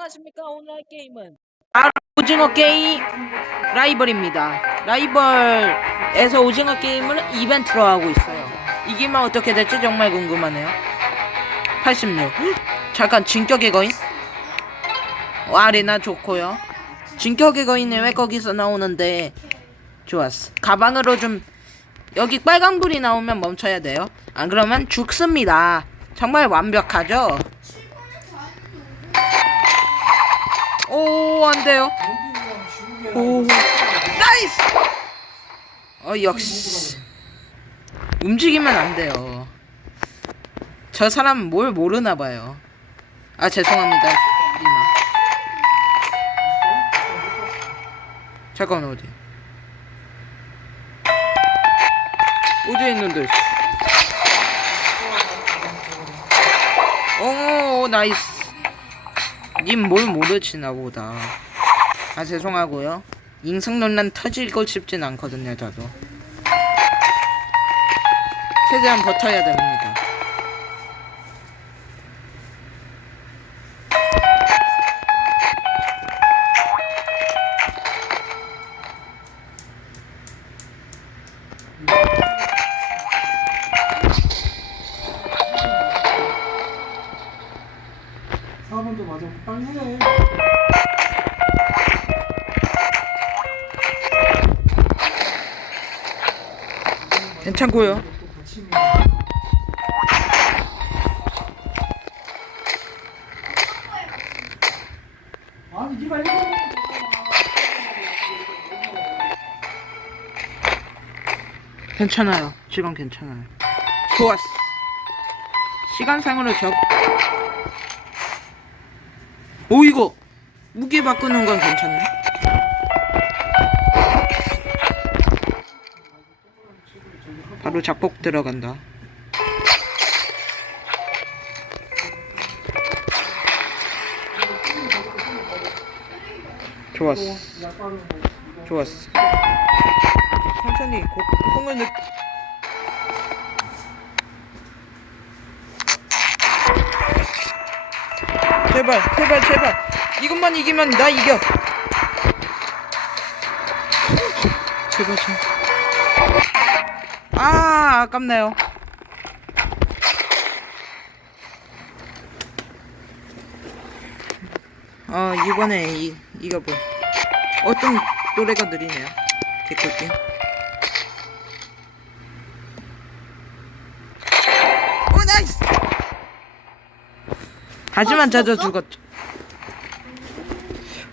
안녕하십니까 오늘 할 게임은 오징어 게임 라이벌입니다. 라이벌에서 오징어 게임을 이벤트로 하고 있어요. 이기면 어떻게 될지 정말 궁금하네요. 86. 잠깐 진격의 거인? 어, 아레나 좋고요. 진격의 거인이 왜 거기서 나오는데 좋았어. 가방으로 좀 여기 빨간불이 나오면 멈춰야 돼요. 안 그러면 죽습니다. 정말 완벽하죠? 돼요. 오, 나이스! 어, 역시. 움직이면 안 돼요. 저 사람 뭘 모르나 봐요. 아, 죄송합니다. 리마. 잠깐, 어디? 어디 있는데? 오, 나이스. 님 뭘 모르시나 보다. 아 죄송하고요. 인성 논란 터지고 싶진 않거든요, 저도. 최대한 버텨야 됩니다. 괜찮고요. 괜찮아요. 지금 괜찮아요. 좋았어. 시간상으로 적. 오 이거 무게 바꾸는 건 괜찮네. 바로 작곡 들어간다. 좋았어. 좋았어. 천천히 고, 통을 넣. 제발, 제발, 제발. 이것만 이기면 나 이겨. 제발, 제발. 아, 아깝네요. 어, 이번에 이, 이거 뭐. 어떤 노래가 느리네요. 개꿀띠. 오 나이스. 하지만 저도 죽었죠.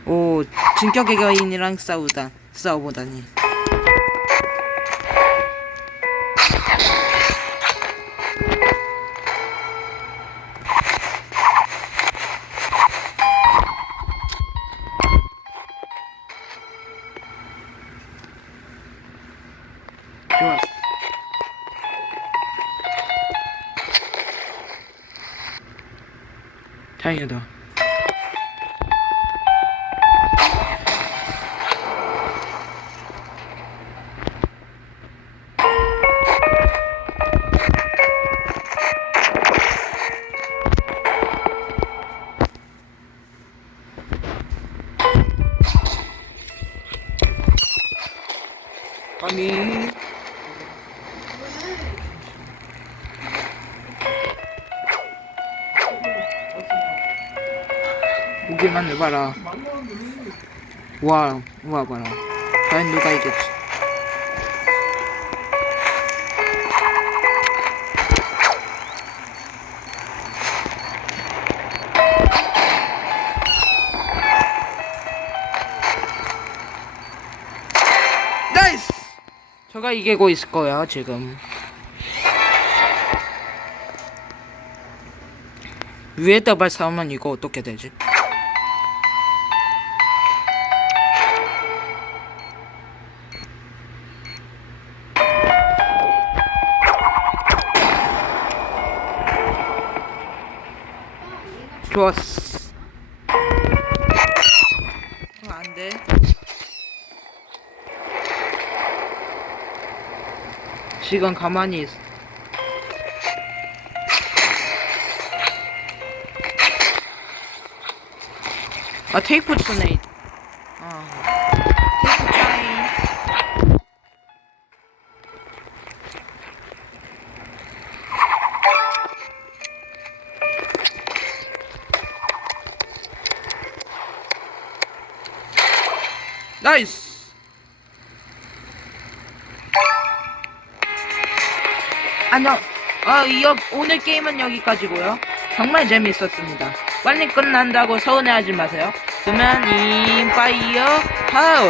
오 진격의 거인이랑 싸우다 싸워보다니. 좋았어. 다행이다. 아미. 무게만 해봐라. 와, 와 봐라. 과연 누가 이겼지? 나이스! 저가 이기고 있을 거야 지금. 위에다 발사하면 이거 어떻게 되지? 좋았어. 어, 안 돼. 지금 가만히 있어. 아 테이프 투네이. 아 나이스. 안녕. 아, 이, 여- 오늘 게임은 여기까지고요. 정말 재밌었습니다. 빨리 끝난다고 서운해하지 마세요. 그러면 이 파이어 하우.